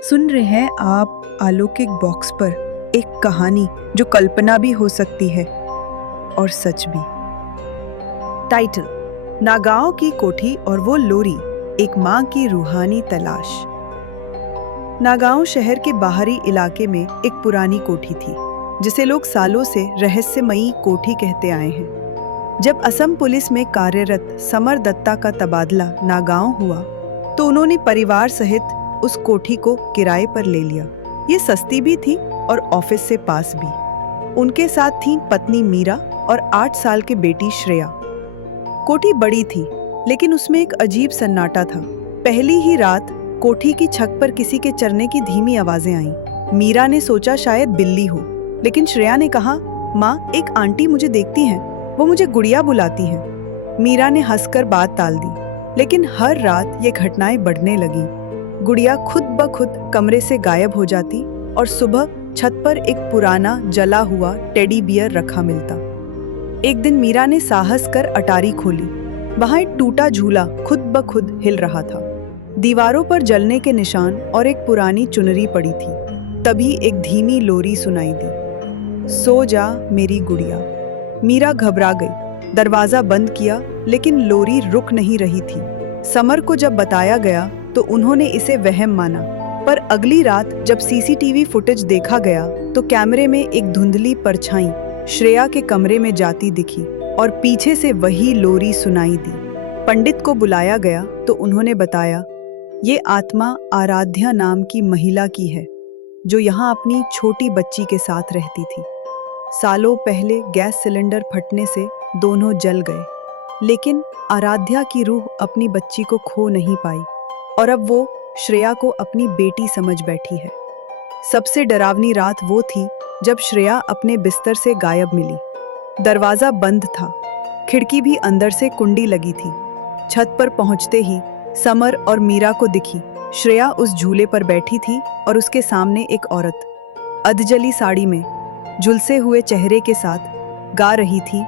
सुन रहे हैं आप अलौकिक बॉक्स पर एक कहानी जो कल्पना भी हो सकती है और सच भी। टाइटल: नागाओं की कोठी और वो लोरी, एक माँ की रूहानी तलाश। नागाओं शहर के बाहरी इलाके में एक पुरानी कोठी थी जिसे लोग सालों से रहस्यमयी कोठी कहते आए हैं। जब असम पुलिस में कार्यरत समर दत्ता का तबादला नागाओं हुआ तो उन्होंने परिवार सहित उस कोठी को किराए पर ले लिया। ये सस्ती भी थी और ऑफिस से पास भी। उनके साथ थी पत्नी मीरा और 8 साल की बेटी श्रेया। कोठी बड़ी थी लेकिन उसमें एक अजीब सन्नाटा था। पहली ही रात कोठी की छत पर किसी के चरने की धीमी आवाजें आईं। मीरा ने सोचा शायद बिल्ली हो, लेकिन श्रेया ने कहा, माँ, एक आंटी मुझे देखती हैं, वो मुझे गुड़िया बुलाती हैं। मीरा ने हंसकर बात टाल दी, लेकिन हर रात ये घटनाएं बढ़ने लगीं। गुड़िया खुद ब खुद कमरे से गायब हो जाती और सुबह छत पर एक पुराना जला हुआ टेडी बियर रखा मिलता। एक दिन मीरा ने साहस कर अटारी खोली। वहां एक टूटा झूला खुद ब खुद हिल रहा था। दीवारों पर जलने के निशान और एक पुरानी चुनरी पड़ी थी। तभी एक धीमी लोरी सुनाई दी, सो जा मेरी गुड़िया। मीरा घबरा गई, दरवाजा बंद किया, लेकिन लोरी रुक नहीं रही थी। समर को जब बताया गया तो उन्होंने इसे वहम माना, पर अगली रात जब सीसीटीवी फुटेज देखा गया तो कैमरे में एक धुंधली परछाई श्रेया के कमरे में जाती दिखी और पीछे से वही लोरी सुनाई दी। पंडित को बुलाया गया तो उन्होंने बताया, ये आत्मा आराध्या नाम की महिला की है जो यहाँ अपनी छोटी बच्ची के साथ रहती थी। सालों पहले गैस सिलेंडर फटने से दोनों जल गए, लेकिन आराध्या की रूह अपनी बच्ची को खो नहीं पाई और अब वो श्रेया को अपनी बेटी समझ बैठी है। सबसे डरावनी रात वो थी जब श्रेया अपने बिस्तर से गायब मिली। दरवाजा बंद था, खिड़की भी अंदर से कुंडी लगी थी। छत पर पहुंचते ही समर और मीरा को दिखी। श्रेया उस झूले पर बैठी थी और उसके सामने एक औरत अधजली साड़ी में झुलसे हुए चेहरे के साथ गा रही थी,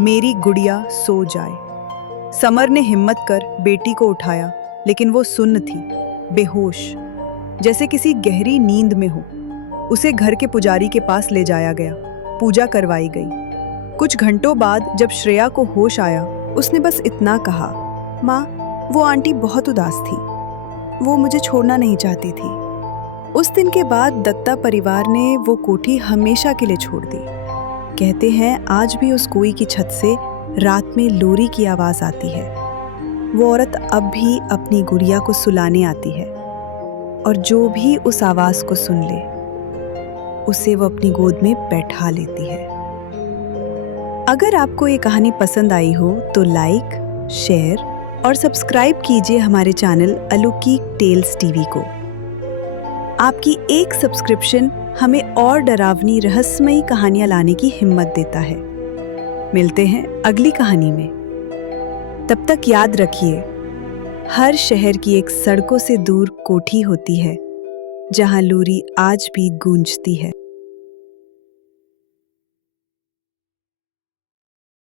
मेरी गुड़िया सो जाए। समर ने हिम्मत कर बेटी को उठाया, लेकिन वो सुन्न थी, बेहोश, जैसे किसी गहरी नींद में हो। उसे घर के पुजारी के पास ले जाया गया। पूजा करवाई गई। कुछ घंटों बाद जब श्रेया को होश आया, उसने बस इतना कहा, माँ, वो आंटी बहुत उदास थी, वो मुझे छोड़ना नहीं चाहती थी। उस दिन के बाद दत्ता परिवार ने वो कोठी हमेशा के लिए छोड़ दी। कहते हैं आज भी उस कुएं की छत से रात में लोरी की आवाज आती है। वो औरत अब भी अपनी गुड़िया को सुलाने आती है और जो भी उस आवाज को सुन ले उसे वो अपनी गोद में बैठा लेती है। अगर आपको ये कहानी पसंद आई हो तो लाइक, शेयर और सब्सक्राइब कीजिए हमारे चैनल अलौकिक टेल्स टीवी को। आपकी एक सब्सक्रिप्शन हमें और डरावनी रहस्यमयी कहानियां लाने की हिम्मत देता है। मिलते हैं अगली कहानी में। तब तक याद रखिए, हर शहर की एक सड़कों से दूर कोठी होती है जहां लोरी आज भी गूंजती है।